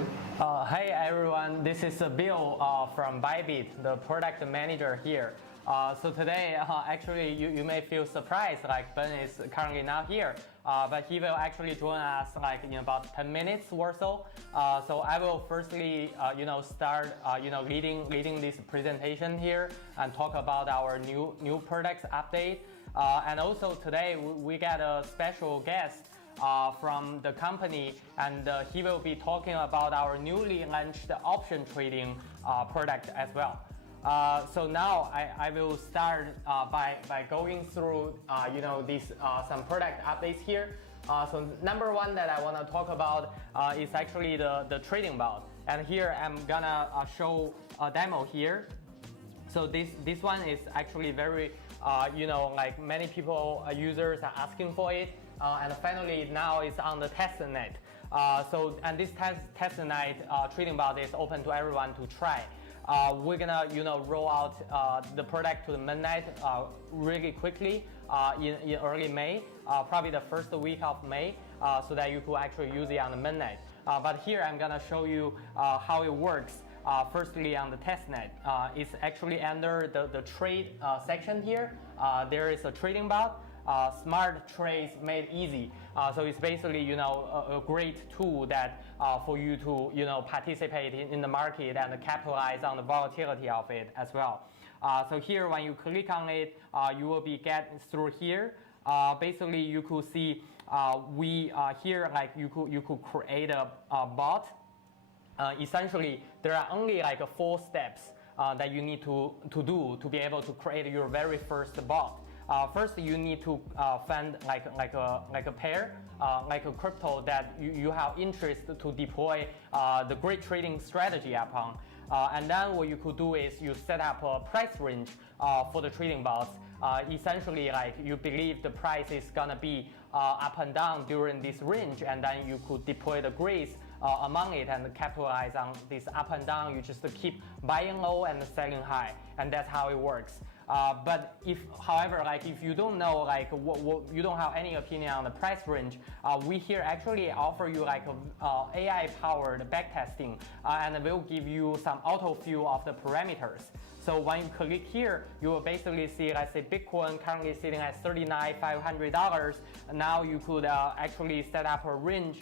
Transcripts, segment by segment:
you? Hey everyone, this is Bill from Bybit, the product manager here. So today, actually, you may feel surprised, like Ben is currently not here, but he will actually join us like in about 10 minutes or so. So I will firstly, start, leading this presentation here and talk about our new products update. And also today we got a special guest from the company, and he will be talking about our newly launched option trading product as well. So now I will start by going through these some product updates here. So number one that I want to talk about is actually the trading bot, and here I'm gonna show a demo here. So this one is actually very like many people users are asking for it, and finally now it's on the testnet. And this testnet trading bot is open to everyone to try. We're gonna roll out the product to the mainnet really quickly in early May, probably the first week of May, so that you could actually use it on the mainnet. But here I'm gonna show you how it works. Firstly, on the testnet, it's actually under the trade section here. There is a trading bot. Smart trades made easy. So it's basically a great tool that for you to participate in the market and capitalize on the volatility of it as well. So here when you click on it, you will be get through here. Basically you could see here like you could create a bot. Essentially there are only like 4 steps that you need to do to be able to create your very first bot. First, you need to find like a pair, like a crypto that you have interest to deploy the great trading strategy upon. And then what you could do is you set up a price range for the trading bots. Essentially, like you believe the price is gonna be up and down during this range, and then you could deploy the grids among it and capitalize on this up and down. You just keep buying low and selling high, and that's how it works. But however, like if you don't know, like you don't have any opinion on the price range, we here actually offer you like a AI-powered backtesting, and will give you some auto-fill of the parameters. So when you click here, you will basically see, let's say Bitcoin currently sitting at $39,500. Now you could actually set up a range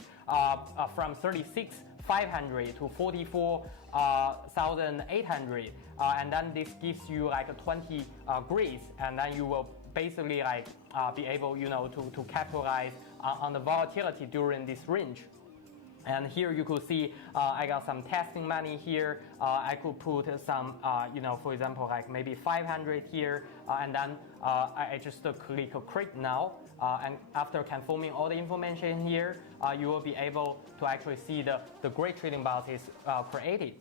from 36,500 to 44,800, and then this gives you like 20 grids, and then you will basically like be able to capitalize on the volatility during this range. And here you could see I got some testing money here. I could put some, for example, like maybe 500 here, and then I just click create now. And after confirming all the information here, you will be able to actually see the great trading bot is created.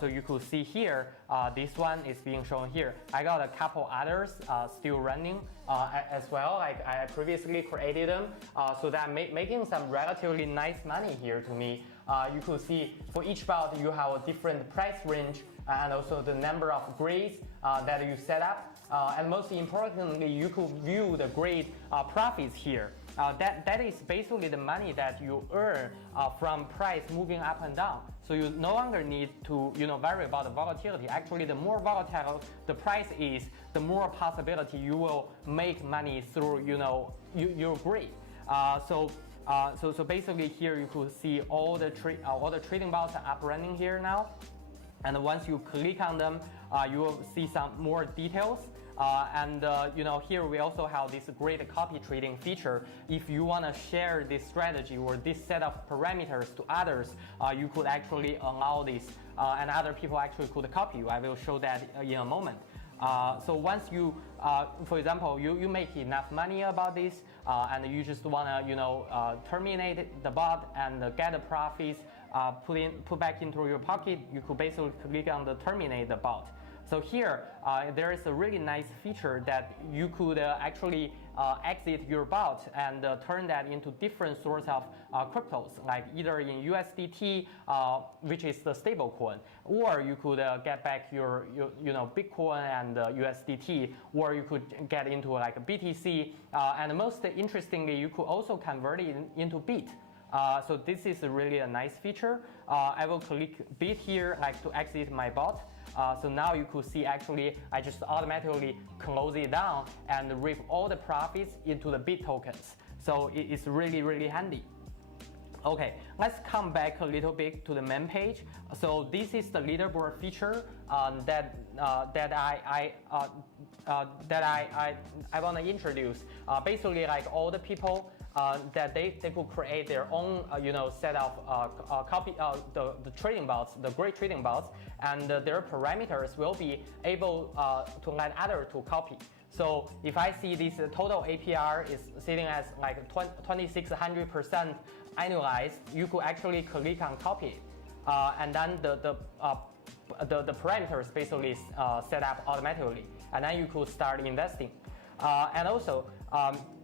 So you could see here, this one is being shown here. I got a couple others still running as well. Like I previously created them, so that making some relatively nice money here to me. You could see for each bot you have a different price range and also the number of grades that you set up. And most importantly, you could view the grade profits here. That is basically the money that you earn from price moving up and down. So you no longer need to worry about the volatility. Actually, the more volatile the price is, the more possibility you will make money through your grade. So basically here you could see all the trading bots are up running here now. And once you click on them, you will see some more details. Here we also have this great copy trading feature. If you want to share this strategy or this set of parameters to others, you could actually allow this, and other people actually could copy you. I will show that in a moment. So once you, for example, you make enough money about this, and you just want to terminate the bot and get the profits, put back into your pocket, you could basically click on the terminate the bot. So here, there is a really nice feature that you could actually exit your bot and turn that into different sorts of cryptos, like either in USDT, which is the stable coin, or you could get back your Bitcoin and USDT, or you could get into like a BTC, and most interestingly, you could also convert it into BIT. So this is really a nice feature. I will click bit here like to exit my bot. So now you could see actually I just automatically close it down and reap all the profits into the bit tokens. So it's really, really handy. Okay, let's come back a little bit to the main page. So this is the leaderboard feature that I want to introduce. Basically, like all the people that they could create their own set of copy the trading bots, the great trading bots, and their parameters will be able to let others to copy. So if I see this total APR is sitting as like 2600% annualized, you could actually click on copy, and then the parameters basically is set up automatically, and then you could start investing, and also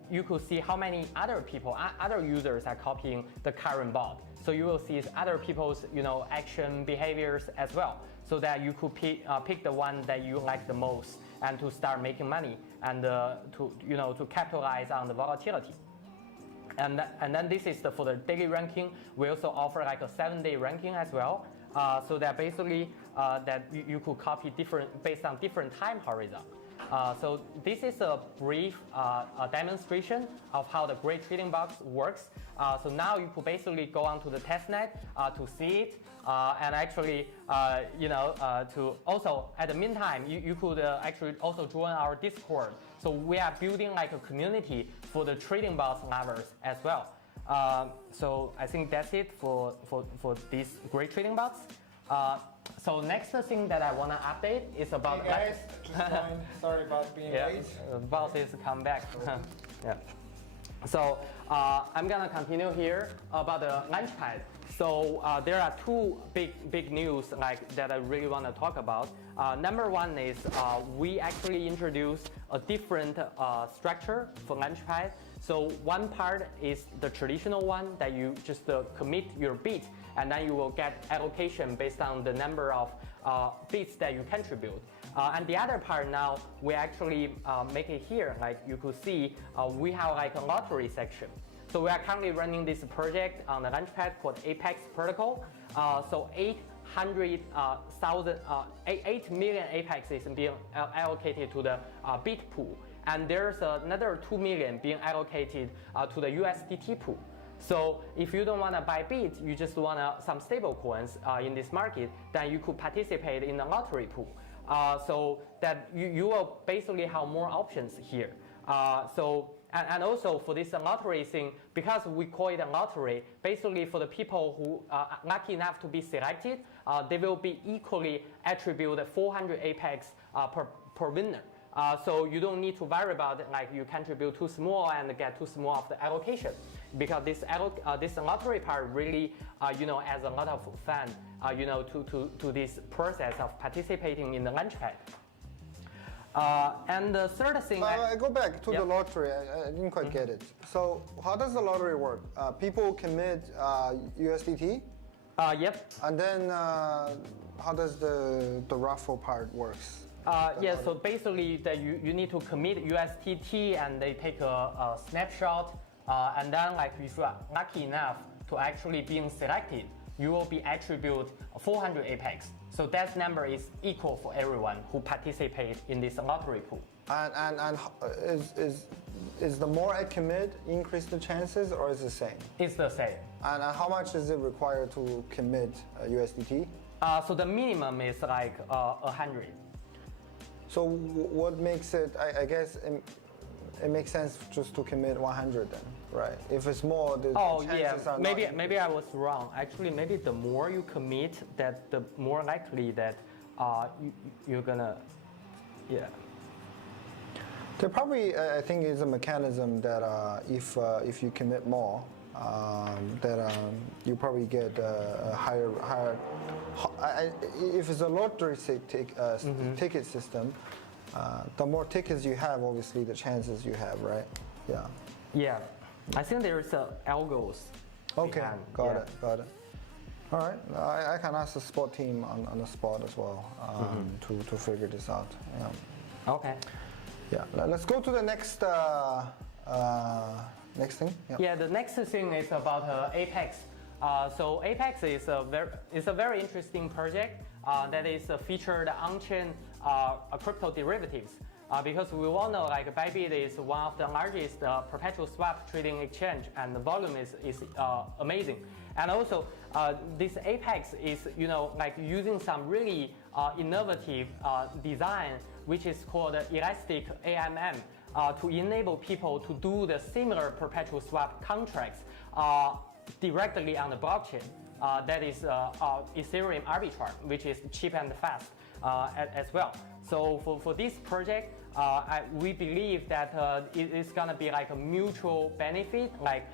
you could see how many other people, other users are copying the current bot. So you will see other people's action behaviors as well, so that you could pick the one that you like the most and to start making money and to capitalize on the volatility. And then this is for the daily ranking. We also offer like a 7-day ranking as well, so that basically that you could copy based on different time horizon. So this is a brief demonstration of how the great trading box works. So now you could basically go onto the testnet to see it, and actually to also at the meantime you could actually also join our Discord. So we are building like a community for the trading bots lovers as well. So I think that's it for these great trading bots. So next thing that I want to update is about hey guys, sorry about being late. Boss is come back. Yeah. So I'm gonna continue here about the Launchpad. So there are two big news like that I really want to talk about. Number one is we actually introduced a different structure for Launchpad. So one part is the traditional one that you just commit your bit, and then you will get allocation based on the number of bits that you contribute. And the other part now, we actually make it here. Like you could see, we have like a lottery section. So we are currently running this project on the Launchpad called Apex protocol. So 8 million Apex is being allocated to the bit pool. And there's another 2 million being allocated to the USDT pool. So if you don't want to buy bit, you just want some stable coins in this market, then you could participate in the lottery pool. So that you will basically have more options here. And also for this lottery thing, because we call it a lottery, basically for the people who are lucky enough to be selected, they will be equally attributed 400 Apex per winner. So you don't need to worry about like you contribute too small and get too small of the allocation, because this lottery part really adds a lot of fun to this process of participating in the Launchpad. And the third thing, I go back to the lottery. I didn't quite get it. So how does the lottery work? People commit USDT. Yep. And then how does the raffle part works? So basically that you need to commit USDT, and they take a snapshot, and then like if you are lucky enough to actually being selected, you will be attributed 400 Apex. So that number is equal for everyone who participate in this lottery pool. And is the more I commit increase the chances, or is it the same? It's the same. And how much is it required to commit USDT? So the minimum is like 100. So what makes it? I guess it makes sense just to commit 100 then, right? If it's more, the chances are maybe I was wrong. Actually, maybe the more you commit, that the more likely that you're gonna, There probably, I think, is a mechanism that if you commit more, that you probably get a higher. If it's a lottery ticket system, the more tickets you have, obviously, the chances you have, right? Yeah. Yeah, I think there's algos. Okay, got it. All right, I can ask the sport team on the spot as well to figure this out. Yeah. Okay. Yeah, let's go to the next next thing. Yeah, the next thing is about Apex. So Apex is a very interesting project that is featured on-chain crypto derivatives. Because we all know like Bybit is one of the largest perpetual swap trading exchange, and the volume is amazing. And also this Apex is like using some really innovative design, which is called elastic AMM, to enable people to do the similar perpetual swap contracts directly on the blockchain. That is Ethereum arbitrage, which is cheap and fast as well. So for this project, we believe that it is gonna be like a mutual benefit. Like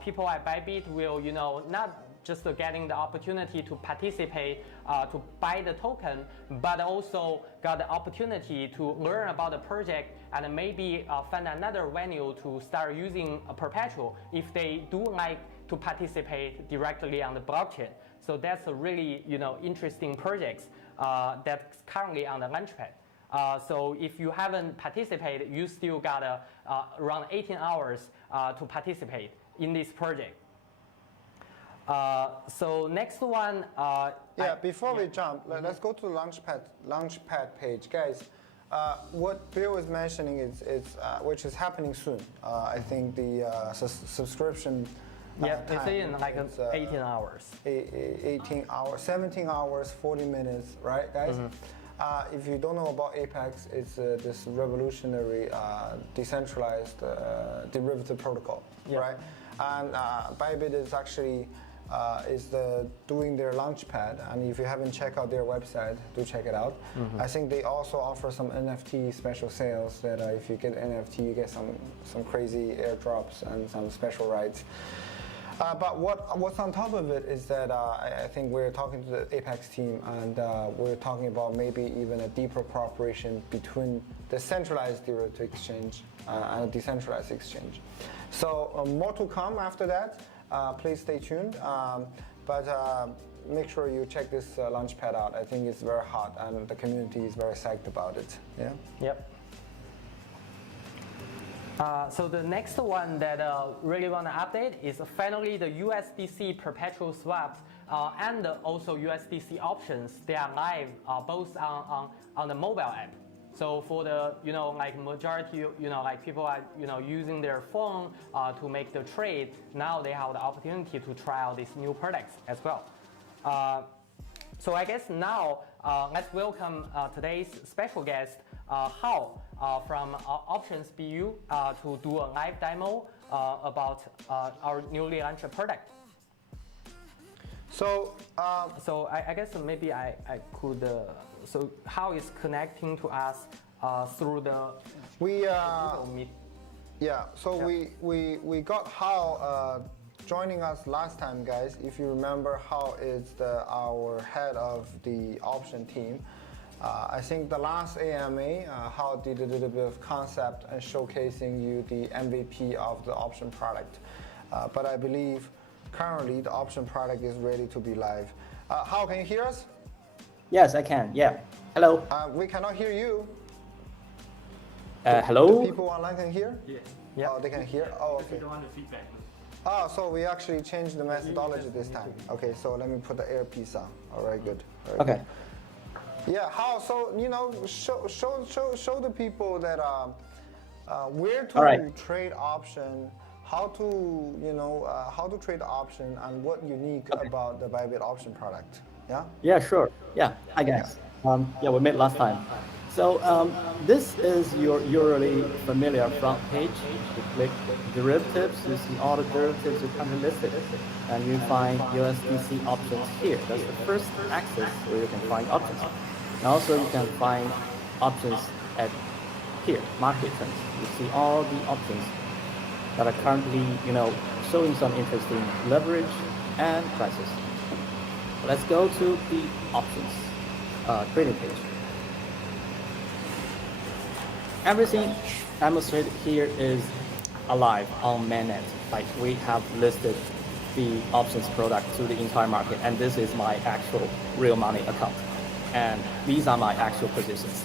people at Bybit will, not just getting the opportunity to participate, to buy the token, but also got the opportunity to learn about the project and maybe find another venue to start using a perpetual if they do like to participate directly on the blockchain. So that's a really, interesting projects that's currently on the Launchpad. So if you haven't participated, you still got around 18 hours to participate in this project. So next one. Before we jump, let's go to the Launchpad page, guys. What Bill is mentioning is which is happening soon. I think the subscription. It's in like 18 hours. 18 hours, 17 hours, 40 minutes, right, guys? If you don't know about Apex, it's this revolutionary decentralized derivative protocol, right? And Bybit is actually doing their Launchpad, and if you haven't checked out their website, do check it out. I think they also offer some NFT special sales that if you get NFT, you get some crazy airdrops and some special rights. But what's on top of it is that I think we're talking to the Apex team, and we're talking about maybe even a deeper cooperation between the centralized derivative exchange and a decentralized exchange. So more to come after that. Please stay tuned. But make sure you check this Launchpad out. I think it's very hot, and the community is very psyched about it. Yeah. Yep. So the next one that really want to update is finally the USDC perpetual swaps and also USDC options. They are live both on the mobile app. So for the like majority like people are using their phone to make the trade. Now they have the opportunity to try out these new products as well. So I guess now let's welcome today's special guest, Hao from Options BU to do a live demo about our newly launched product. So I guess maybe I could. So Hao is connecting to us through the Google Meet. Yeah. So we got Hao joining us last time, guys. If you remember, Hao is our head of the option team. I think the last AMA, Hao did a little bit of concept and showcasing you the MVP of the option product. But I believe currently the option product is ready to be live. Hao, can you hear us? Yes, I can. Yeah. Hello. We cannot hear you. Hello. The people online can hear? Yeah. Oh, they can hear? Oh, okay. If you don't want the feedback. Oh, so we actually changed the methodology this time. Okay, so let me put the earpiece on. All right, good. Okay. Yeah, How? So show the people that where to trade option, how to trade option, and what unique about the Bybit option product. Yeah. Yeah, sure. Yeah, hi guys. Yeah, we met last time. So this is your usually familiar front page. You click derivatives, you see all the derivatives are currently listed, and you find USDC options here. That's the first axis where you can find options. And also you can find options at here, market trends. You see all the options that are currently, showing some interesting leverage and prices. Let's go to the options trading page. Everything demonstrated here is alive on mainnet. Like we have listed the options product to the entire market, and this is my actual real money account. And these are my actual positions.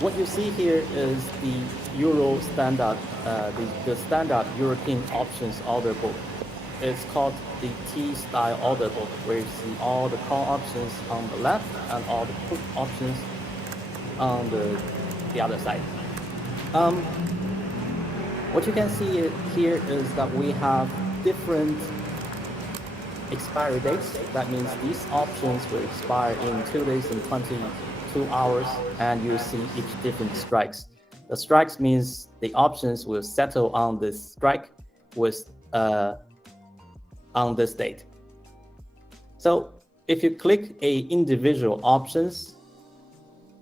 What you see here is the Euro standard, the standard European options order book. it's called the T-style order book, where you see all the call options on the left and all the put options on the other side. What you can see here is that we have different expiry dates. That means these options will expire in 2 days and 22 hours, and you see each different strikes. The strikes means the options will settle on this strike with on this date. So if you click a individual options,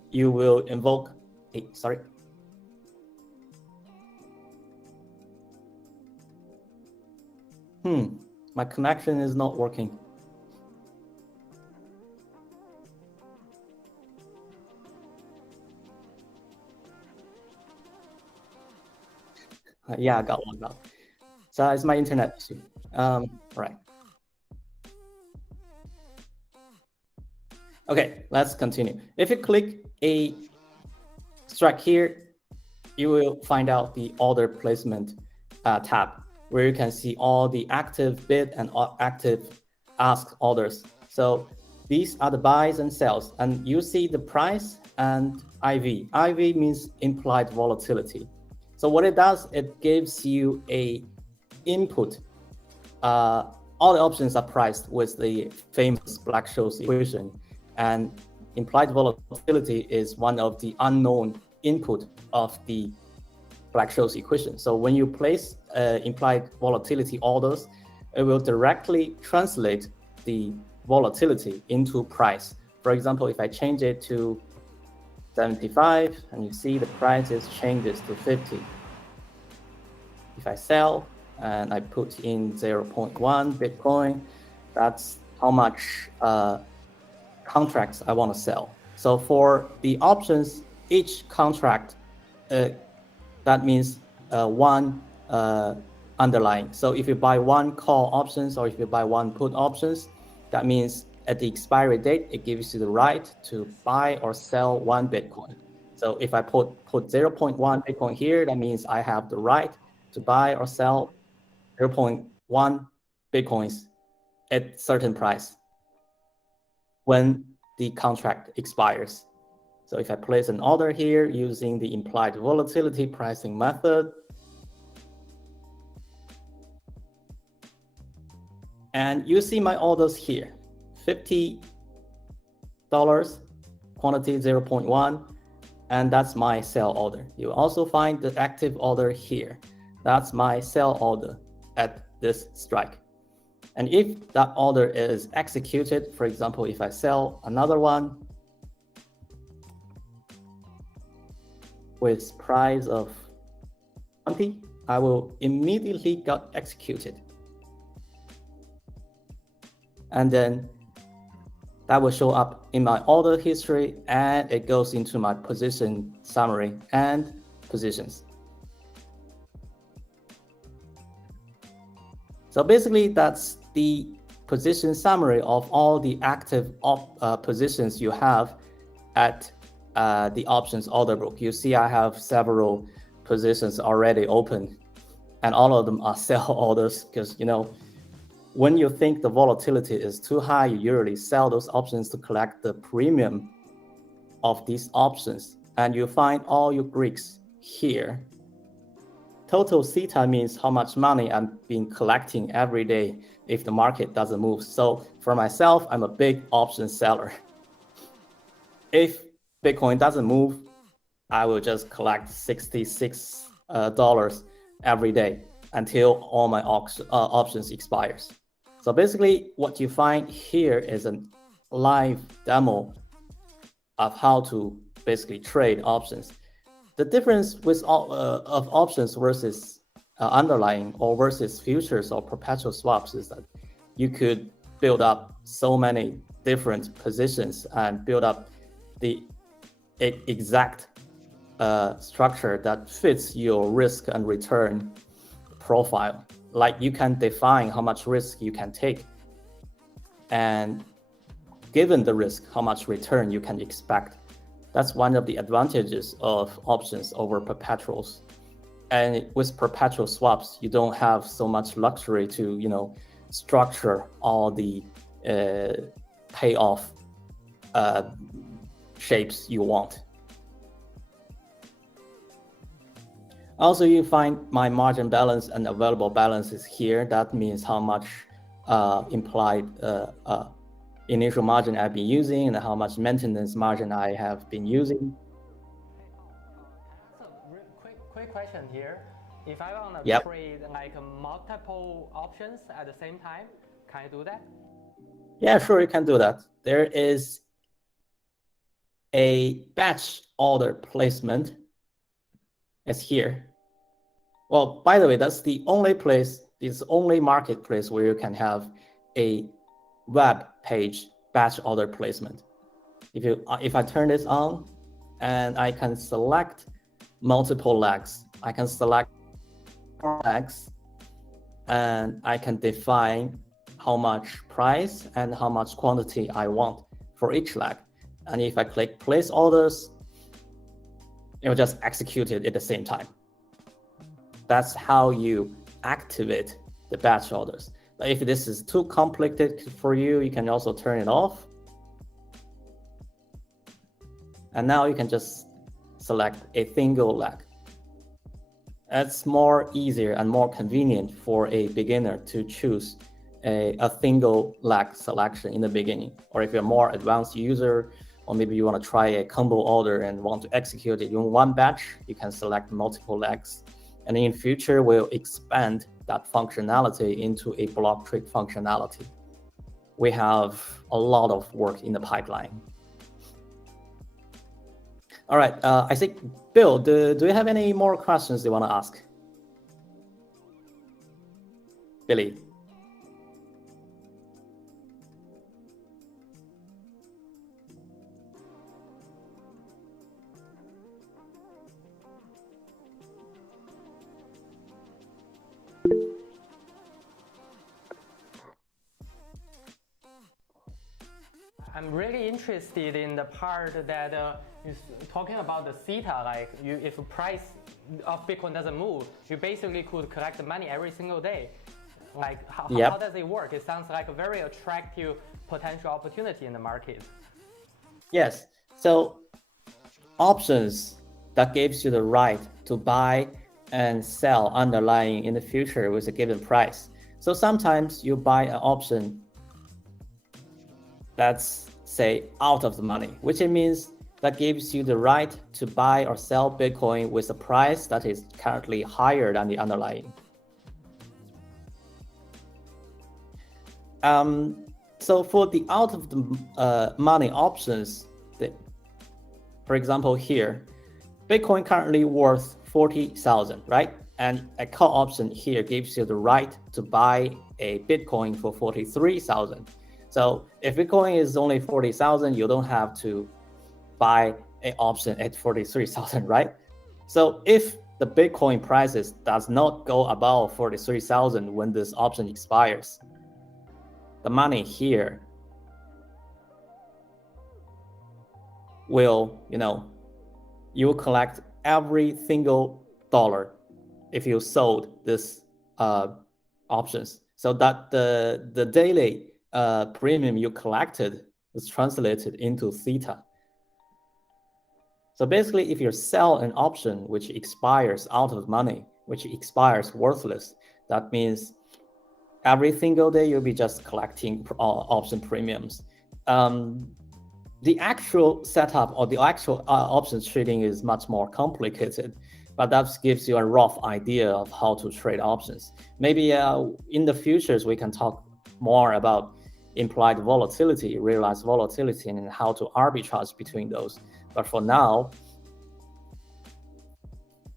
you will invoke a, sorry. My connection is not working. Yeah, I got logged out. So it's my internet issue. Right. Okay, let's continue. If you click a strike here, you will find out the order placement tab, where you can see all the active bid and active ask orders. So these are the buys and sells, and you see the price and IV. IV means implied volatility. So what it does, it gives you a input. All the options are priced with the famous Black-Scholes equation, and implied volatility is one of the unknown input of the Black-Scholes equation. So when you place implied volatility orders, it will directly translate the volatility into price. For example, if I change it to 75, and you see the prices changes to 50. If I sell and I put in 0.1 Bitcoin, that's how much contracts I want to sell. So for the options, each contract, that means one underlying. So if you buy one call options or if you buy one put options, that means at the expiry date, it gives you the right to buy or sell 1 Bitcoin. So if I put 0.1 Bitcoin here, that means I have the right to buy or sell 0.1 Bitcoins at certain price when the contract expires. So if I place an order here using the implied volatility pricing method, and you see my orders here, $50, quantity 0.1, and that's my sell order. You also find the active order here. That's my sell order at this strike. And if that order is executed, for example, if I sell another one with price of 20, I will immediately get executed. And then that will show up in my order history, and it goes into my position summary and positions. So basically, that's the position summary of all the active positions you have at the options order book. You see I have several positions already open, and all of them are sell orders, because when you think the volatility is too high, you usually sell those options to collect the premium of these options, and you find all your Greeks here. Total theta means how much money I'm been collecting every day if the market doesn't move. So for myself, I'm a big option seller. If Bitcoin doesn't move, I will just collect $66 every day until all my options expires. So basically what you find here is a live demo of how to basically trade options. The difference with of options versus underlying or versus futures or perpetual swaps is that you could build up so many different positions and build up the exact structure that fits your risk and return profile. Like you can define how much risk you can take, and given the risk, how much return you can expect. That's one of the advantages of options over perpetuals. And with perpetual swaps, you don't have so much luxury to, structure all the payoff shapes you want. Also, you find my margin balance and available balance is here. That means how much implied initial margin I've been using and how much maintenance margin I have been using. So, quick question here. If I want to Yep. trade like multiple options at the same time, can I do that? Yeah, sure, you can do that. There is a batch order placement. It's here. Well, by the way, that's the only place, it's only marketplace where you can have a web page batch order placement. If I turn this on and I can select multiple legs, I can select legs and I can define how much price and how much quantity I want for each leg. And if I click place orders, it will just execute it at the same time. That's how you activate the batch orders. But if this is too complicated for you, you can also turn it off. And now you can just select a single leg. It's more easier and more convenient for a beginner to choose a single leg selection in the beginning. Or if you're a more advanced user, or maybe you want to try a combo order and want to execute it in one batch, you can select multiple legs. And in future, we'll expand that functionality into a block trade functionality. We have a lot of work in the pipeline. All right, I think, Bill, do you have any more questions you want to ask? Billy. I'm really interested in the part that you're talking about the theta, like if the price of Bitcoin doesn't move, you basically could collect the money every single day. Like how does it work? It sounds like a very attractive potential opportunity in the market. Yes, so options that gives you the right to buy and sell underlying in the future with a given price. So sometimes you buy an option that's, say, out of the money, which it means that gives you the right to buy or sell Bitcoin with a price that is currently higher than the underlying. So for the out of the money options, for example here, Bitcoin currently worth 40,000, right? And a call option here gives you the right to buy a Bitcoin for 43,000. So if Bitcoin is only 40,000, you don't have to buy an option at 43,000, right? So if the Bitcoin prices does not go above 43,000 when this option expires, the money here will, you will collect every single dollar if you sold this options. So that the daily premium you collected is translated into theta. So basically, if you sell an option which expires out of money, which expires worthless, that means every single day you'll be just collecting option premiums. The actual setup or the actual options trading is much more complicated, but that gives you a rough idea of how to trade options. Maybe in the futures, we can talk more about implied volatility, realized volatility, and how to arbitrage between those. But for now,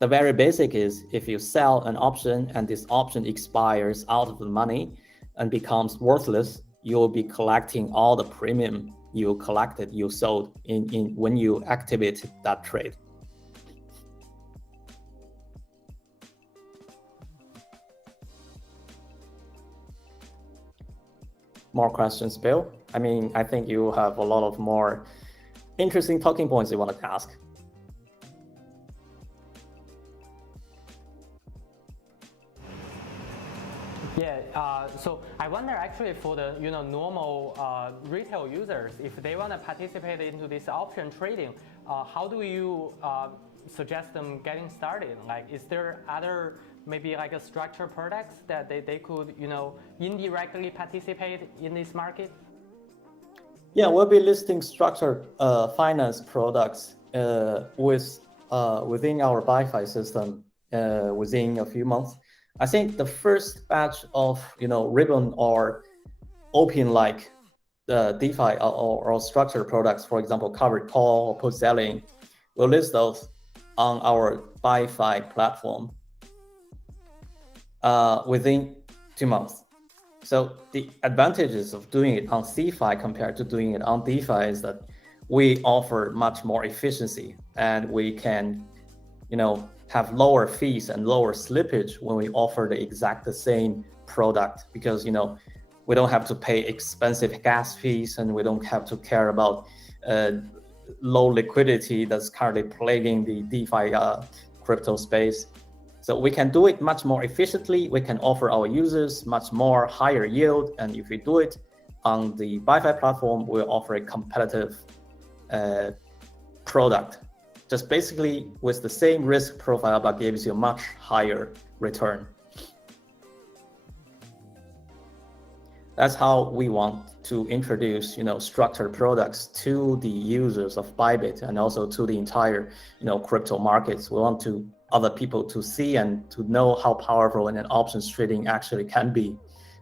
the very basic is if you sell an option and this option expires out of the money and becomes worthless, you will be collecting all the premium you collected, you sold in when you activate that trade. More questions, Bill? I mean, I think you have a lot of more interesting talking points you want to ask. Yeah, so I wonder actually for the normal retail users, if they want to participate into this option trading, how do you suggest them getting started? Like, is there other maybe like a structured products that they could indirectly participate in this market? Yeah, we'll be listing structured finance products within our ByFi system within a few months. I think the first batch of ribbon or open like DeFi or structured products, for example, covered call or put selling, we'll list those on our ByFi platform within 2 months. So the advantages of doing it on CeFi compared to doing it on DeFi is that we offer much more efficiency, and we can, have lower fees and lower slippage when we offer the same product, because we don't have to pay expensive gas fees, and we don't have to care about low liquidity that's currently plaguing the DeFi crypto space. So we can do it much more efficiently. We can offer our users much more higher yield. And if we do it on the ByFi platform, we'll offer a competitive product, just basically with the same risk profile, but gives you a much higher return. That's how we want to introduce, structured products to the users of Bybit and also to the entire, crypto markets. We want other people to see and to know how powerful an options trading actually can be.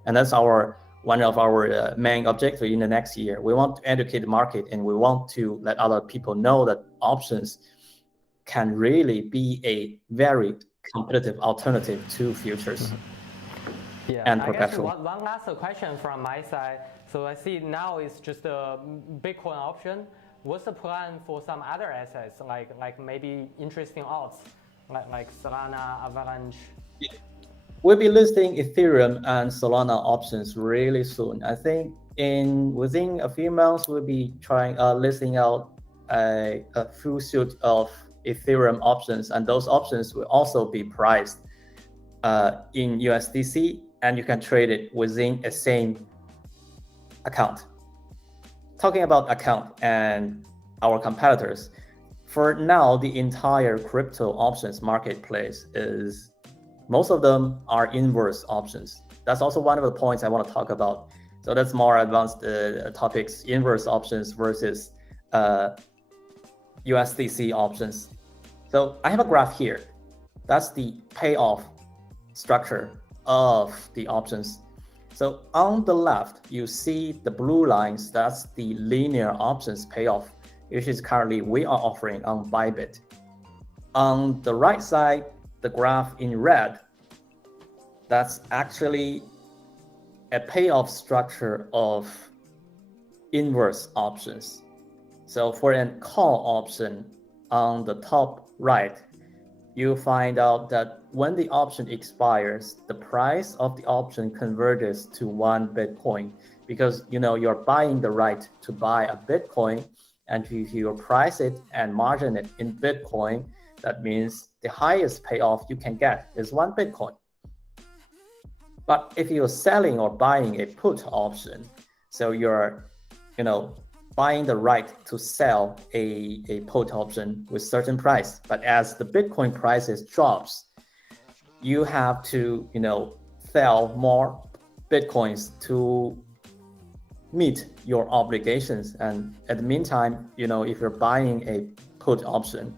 And that's one of our main objectives in the next year. We want to educate the market, and we want to let other people know that options can really be a very competitive alternative to futures. Yeah, and I perpetual. guess one last question from my side. So I see now it's just a Bitcoin option. What's the plan for some other assets, like maybe interesting alts, like Solana, Avalanche? We'll be listing Ethereum and Solana options really soon. I think within a few months, we'll be trying listing out a full suite of Ethereum options, and those options will also be priced in USDC, and you can trade it within a same account. Talking about account and our competitors, for now, the entire crypto options marketplace most of them are inverse options. That's also one of the points I want to talk about. So that's more advanced topics, inverse options versus USDC options. So I have a graph here. That's the payoff structure of the options. So on the left, you see the blue lines. That's the linear options payoff, which is currently we are offering on Bybit. On the right side, the graph in red, that's actually a payoff structure of inverse options. So for a call option on the top right, you find out that when the option expires, the price of the option converges to 1 Bitcoin, because you're buying the right to buy a Bitcoin, and if you price it and margin it in Bitcoin, that means the highest payoff you can get is 1 Bitcoin. But if you're selling or buying a put option, so you're buying the right to sell a put option with certain price, but as the Bitcoin prices drops, you have to sell more Bitcoins to meet your obligations. And at the meantime, if you're buying a put option,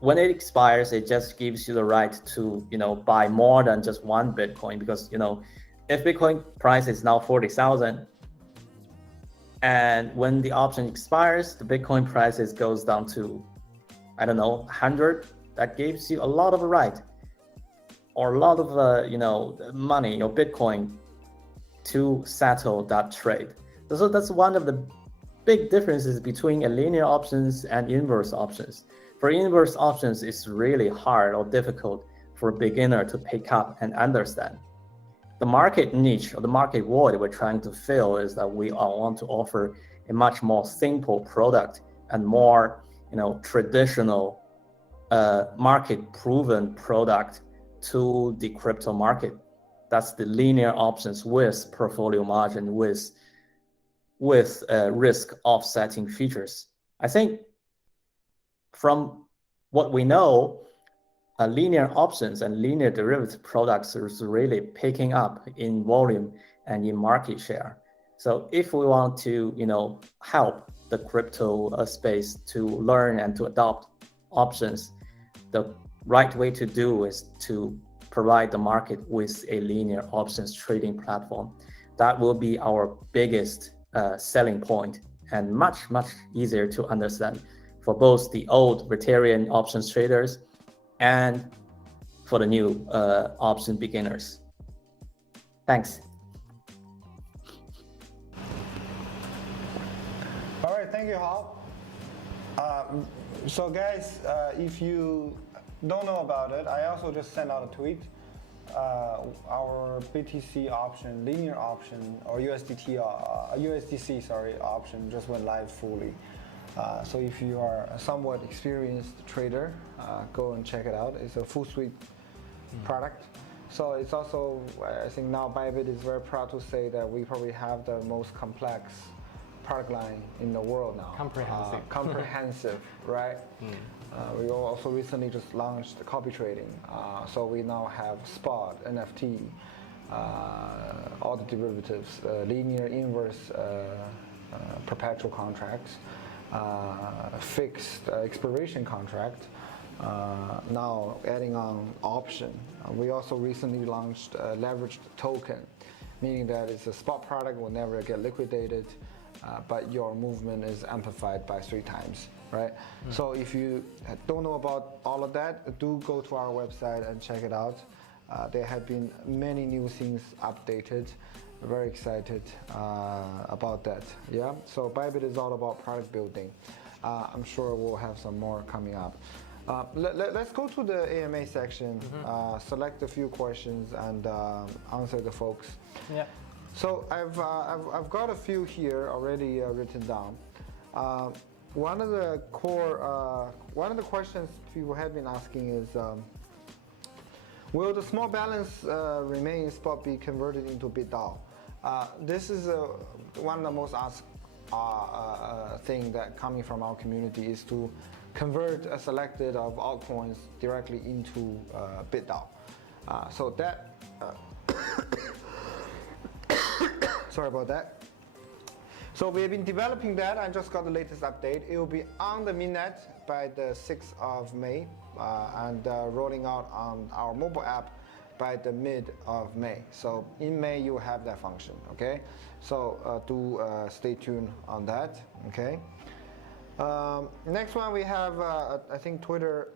when it expires, it just gives you the right to buy more than just 1 Bitcoin, because if Bitcoin price is now 40,000, and when the option expires, the Bitcoin prices goes down to 100. That gives you a lot of right, or a lot of money or Bitcoin to settle that trade. So that's one of the big differences between a linear options and inverse options. For inverse options, it's really hard or difficult for a beginner to pick up and understand. The market niche or the market void we're trying to fill is that we all want to offer a much more simple product and more traditional market proven product to the crypto market. That's the linear options with portfolio margin with risk offsetting features. I think from what we know, linear options and linear derivative products is really picking up in volume and in market share. So if we want to, help the crypto space to learn and to adopt options, the right way to do is to provide the market with a linear options trading platform. That will be our biggest selling point and much easier to understand for both the old veteran options traders and for the new option beginners. Thanks. All right, thank you, Hao. So guys, if you don't know about it, I also just sent out a tweet. Our BTC option, linear option, or USDC option just went live fully. So if you are a somewhat experienced trader, go and check it out. It's a full suite product. So it's also, I think now Bybit is very proud to say that we probably have the most complex product line in the world now. Comprehensive. Comprehensive, right? We also recently just launched copy trading. So we now have spot, NFT, all the derivatives, linear, inverse, perpetual contracts, fixed expiration contract, now adding on option. We also recently launched a leveraged token, meaning that it's a spot product, will never get liquidated, but your movement is amplified by 3 times, right? So if you don't know about all of that, do go to our website and check it out. There have been many new things updated. Very excited about that. Yeah. So Bybit is all about product building. I'm sure we'll have some more coming up. Let's go to the AMA section. Select a few questions and answer the folks. Yeah. So I've got a few here already written down. One of the questions people have been asking is, will the small balance remain spot be converted into BitDAO? This is one of the most asked thing that coming from our community is to convert a selected of altcoins directly into BitDAO. So that, sorry about that. So we've been developing that. I just got the latest update. It will be on the mainnet by the 6th of May and rolling out on our mobile app by the mid of May. So in May you will have that function, okay? So do stay tuned on that, okay? Next one we have, I think Twitter,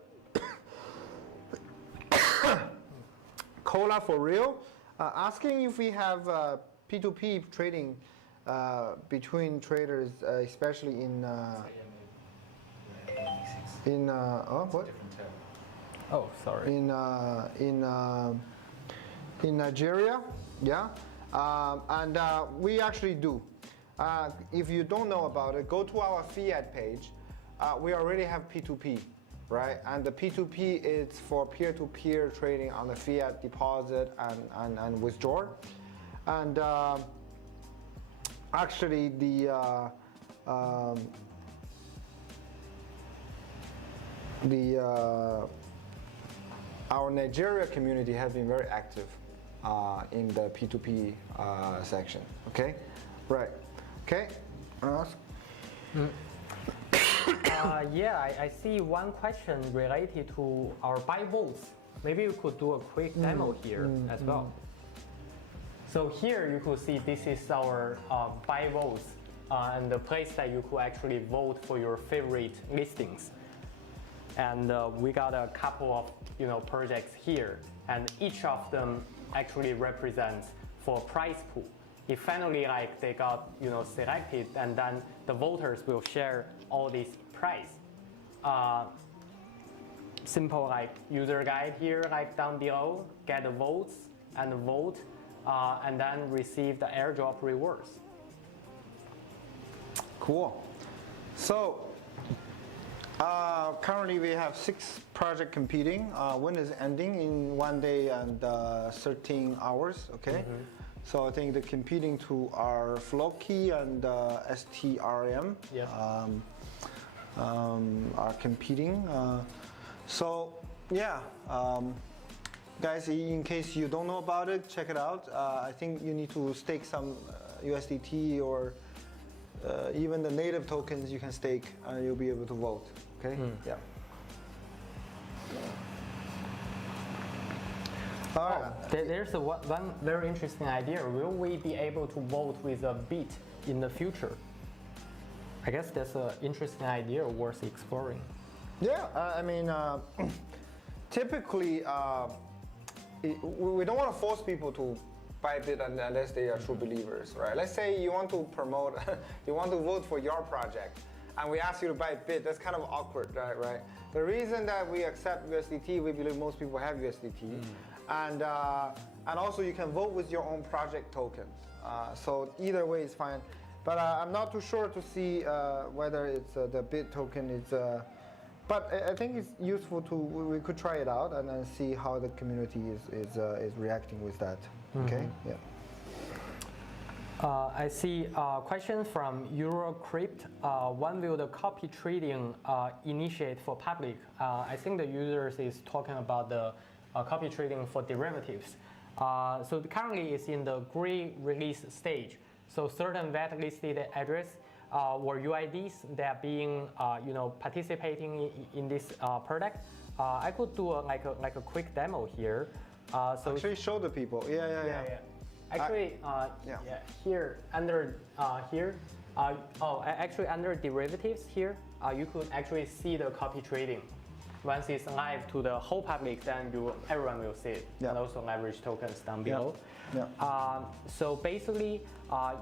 Cola for real, asking if we have P2P trading between traders, especially in what? Oh, sorry. In Nigeria, yeah, and we actually do. If you don't know about it, go to our fiat page. We already have P2P, right? And the P2P is for peer-to-peer trading on the fiat deposit and withdraw. And actually, our Nigeria community has been very active in the P2P section. Okay, right. Okay. Yeah, I see one question related to our ByVotes. Maybe you could do a quick demo here as well. So here you could see this is our ByVotes and the place that you could actually vote for your favorite listings. And we got a couple of projects here, and each of them actually represents for price pool. If finally they got selected, and then the voters will share all these price. Simple user guide here down below, get the votes and vote, and then receive the airdrop rewards. Cool. So Currently, we have 6 projects competing. One is ending in 1 day and 13 hours. Okay, so I think the competing two are Floki and STRM. Yes. Are competing. So yeah, guys, in case you don't know about it, check it out. I think you need to stake some USDT or even the native tokens you can stake, and you'll be able to vote. Okay. Yeah. All right. There's one very interesting idea. Will we be able to vote with a bit in the future? I guess that's an interesting idea worth exploring. Yeah, I mean, typically, we don't want to force people to buy Bit unless they are true believers, right? Let's say you want to promote, you want to vote for your project, and we ask you to buy Bit. That's kind of awkward, right? The reason that we accept USDT, we believe most people have USDT, and also you can vote with your own project tokens. So either way is fine. But I'm not too sure to see whether it's the Bit token is. But I think it's useful to. We could try it out and then see how the community is reacting with that. Okay. Yeah. I see a question from Eurocrypt. When will the copy trading initiate for public? I think the users is talking about the copy trading for derivatives. So currently it's in the gray release stage. So certain vet listed address or UIDs that are being participating in this product. I could do like a quick demo here. So actually show the people. Yeah. Actually, here under here, actually under derivatives here, you could actually see the copy trading. Once it's live to the whole public, then everyone will see it. Yeah. And also leverage tokens down below. Yeah. So basically,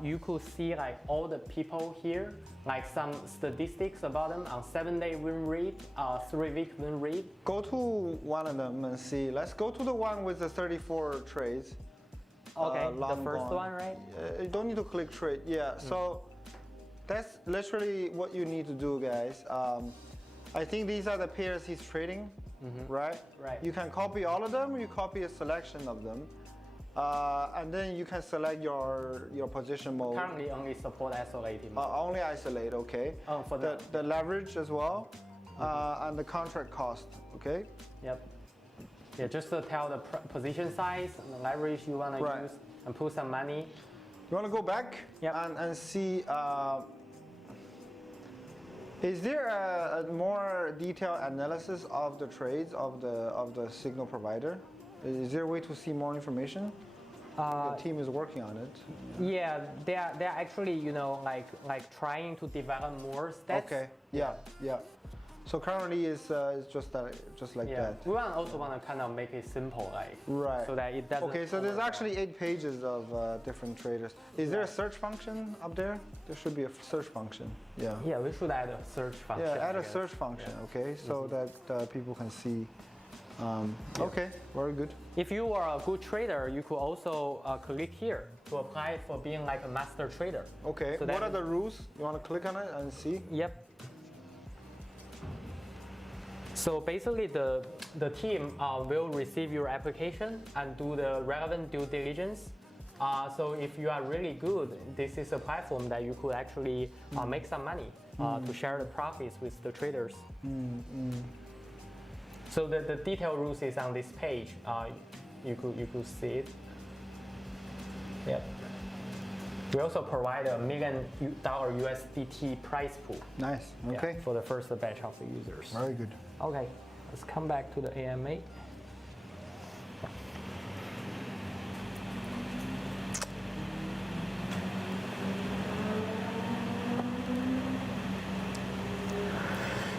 you could see like all the people here, like some statistics about them on 7-day win rate, 3-week win rate. Go to one of them and see. Let's go to the one with the 34 trades. Okay, the first one, right? You don't need to click trade. Yeah, so that's literally what you need to do, guys. I think these are the pairs he's trading, right? Right. You can copy all of them, you copy a selection of them, and then you can select your position mode. Currently only support isolated mode. Only isolate, okay. Oh, for the leverage as well, and the contract cost, okay? Yep. Yeah, just to tell the position size and the leverage you want to use and put some money. You want to go back and see, is there a more detailed analysis of the trades of the signal provider? Is there a way to see more information? The team is working on it. Yeah, they're actually like trying to develop more stats. Okay. Yeah. So currently it's just like that. We also want to kind of make it simple, like so that it doesn't. Okay, so there's actually 8 pages of different traders. Is there a search function up there? There should be a search function. Yeah. Yeah, we should add a search function. Yeah, add a search function. Okay, so that people can see. Okay, very good. If you are a good trader, you could also click here to apply for being like a master trader. Okay. So what are the rules? You want to click on it and see? Yep. So basically, the team will receive your application and do the relevant due diligence. So if you are really good, this is a platform that you could actually make some money to share the profits with the traders. So the detailed rules is on this page. You could see it. Yep. We also provide $1 million USDT prize pool. Nice. Okay. For the first batch of the users. Very good. Okay, let's come back to the AMA.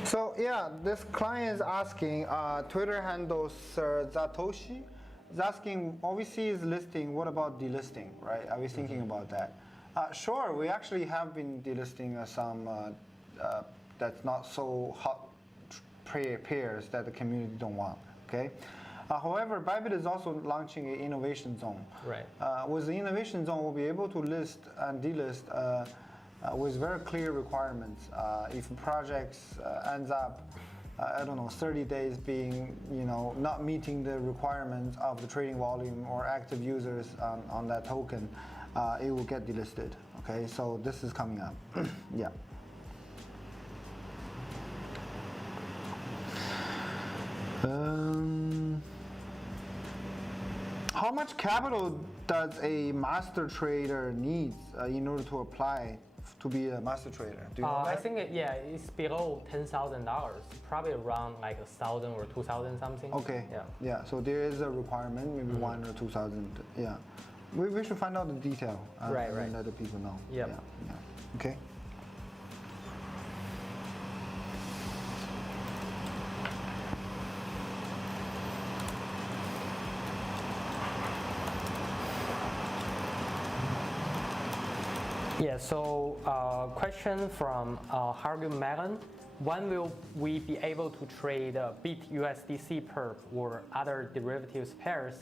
So yeah, this client is asking, Twitter handle Sir Zatoshi is asking, obviously is listing, what about delisting, right? Are we thinking about that? Sure, we actually have been delisting some that's not so hot pairs that the community don't want, okay? However, Bybit is also launching an innovation zone. Right. With the innovation zone, we'll be able to list and delist with very clear requirements. If a project ends up, I don't know, 30 days being, not meeting the requirements of the trading volume or active users on that token, it will get delisted. Okay, so this is coming up. Yeah. How much capital does a master trader need in order to apply to be a master trader? Do you know that? I think it's below $10,000, probably around like 1,000 or 2,000 something. Okay. Yeah. So there is a requirement, maybe 1 or 2,000. Yeah. We should find out the detail. Right. And let the people know. Yep. Yeah. Okay. Yeah, so question from Hargu Megan. When will we be able to trade BIT USDC perp or other derivatives pairs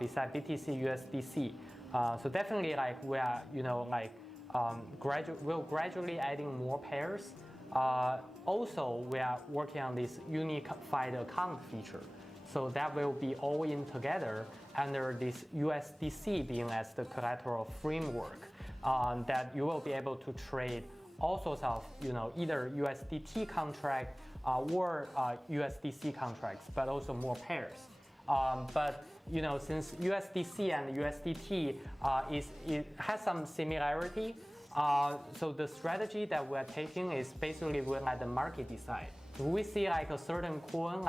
besides BTC USDC? So definitely we are, we'll gradually adding more pairs. Also, we are working on this unified account feature. So that will be all in together under this USDC being as the collateral framework. That you will be able to trade all sorts of, either USDT contract or USDC contracts, but also more pairs. But since USDC and USDT it has some similarity, so the strategy that we're taking is basically we'll let the market decide. If we see like a certain coin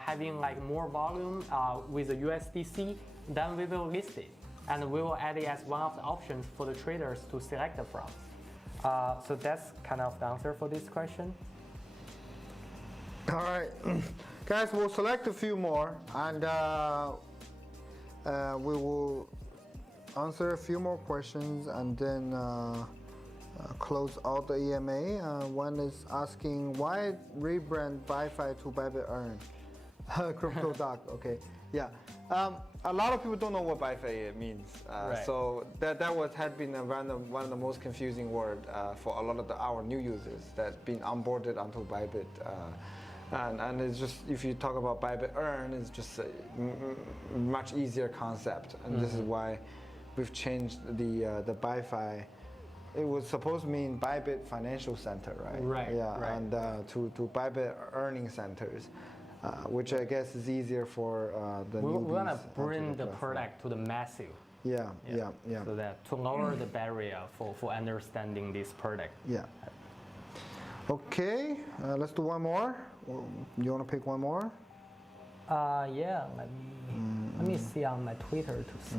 having like more volume with the USDC, then we will list it. And we will add it as one of the options for the traders to select from. So that's kind of the answer for this question. All right, guys, we'll select a few more, and we will answer a few more questions, and then close out the EMA. One is asking why rebrand ByFi to Bybit Earn? Crypto doc. Okay, yeah. A lot of people don't know what ByFi means, right. So had been one of the most confusing word for a lot of our new users that been onboarded onto Bybit, and it's just, if you talk about Bybit Earn, it's just a much easier concept, and this is why we've changed the ByFi. It was supposed to mean Bybit Financial Center, right? Right. Yeah, right. and to Bybit Earning Centers. Which I guess is easier for the newbies. We want to bring the product to the massive. Yeah. So that to lower the barrier for understanding this product. Yeah. Okay, let's do one more. You want to pick one more? Yeah. Let me see on my Twitter to see.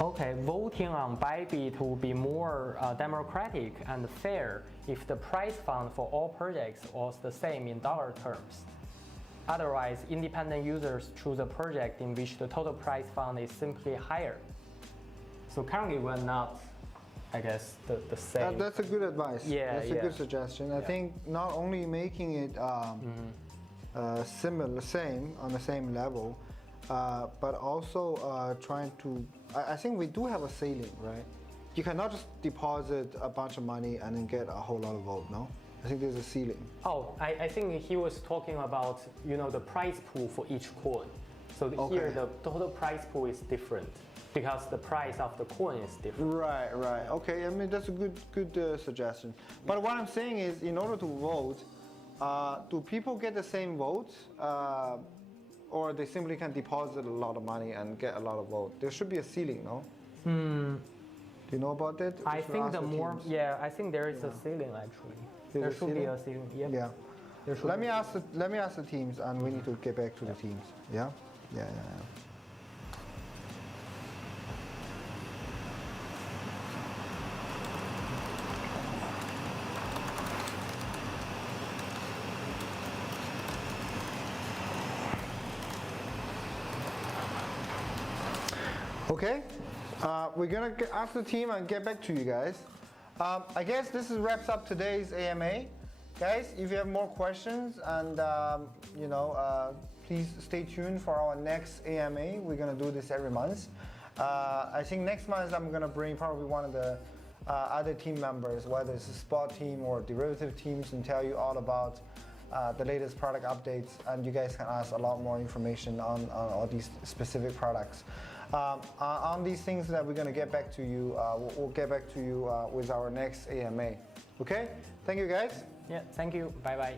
Okay, voting on Bybit will be more democratic and fair if the price fund for all projects was the same in dollar terms. Otherwise, independent users choose a project in which the total price fund is simply higher. So currently we're not, I guess, the same. That's a good advice. Yeah, that's a good suggestion. I think not only making it same on the same level, but also trying to, I think we do have a ceiling, right? You cannot just deposit a bunch of money and then get a whole lot of vote, no? I think there's a ceiling. Oh, I think he was talking about, the price pool for each coin. So here the total price pool is different because the price of the coin is different. Right. Okay, I mean, that's a good suggestion. But what I'm saying is, in order to vote, do people get the same votes? Or they simply can deposit a lot of money and get a lot of votes? There should be a ceiling, no? Do you know about that? I think the more, I think there is a ceiling actually. There should be a ceiling. Yep. Yeah. Let me ask the teams, and we need to get back to the teams. Yeah. Okay, we're gonna ask the team and get back to you guys. I guess this wraps up today's AMA, guys, if you have more questions and please stay tuned for our next AMA. We're gonna do this every month. I think next month I'm gonna bring probably one of the other team members, whether it's a spot team or derivative teams, and tell you all about the latest product updates, and you guys can ask a lot more information on all these specific products. On these things that we're gonna get back to you, we'll get back to you with our next AMA. Okay, thank you guys. Yeah, thank you. Bye bye.